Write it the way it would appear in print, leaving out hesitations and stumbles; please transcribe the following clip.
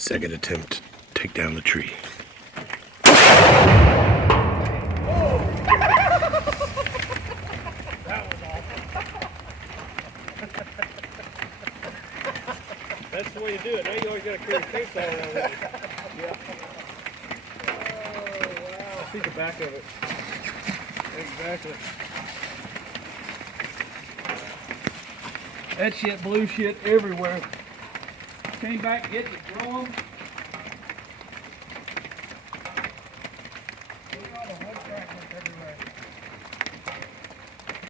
Second attempt, take down the tree. That's the way you do it. Now you always got to carry a case all around with you. Yeah. Oh, wow. I see the back of it. Exactly. That shit, blue shit everywhere. Came back, get to grow them. Look at all the wood fragments everywhere.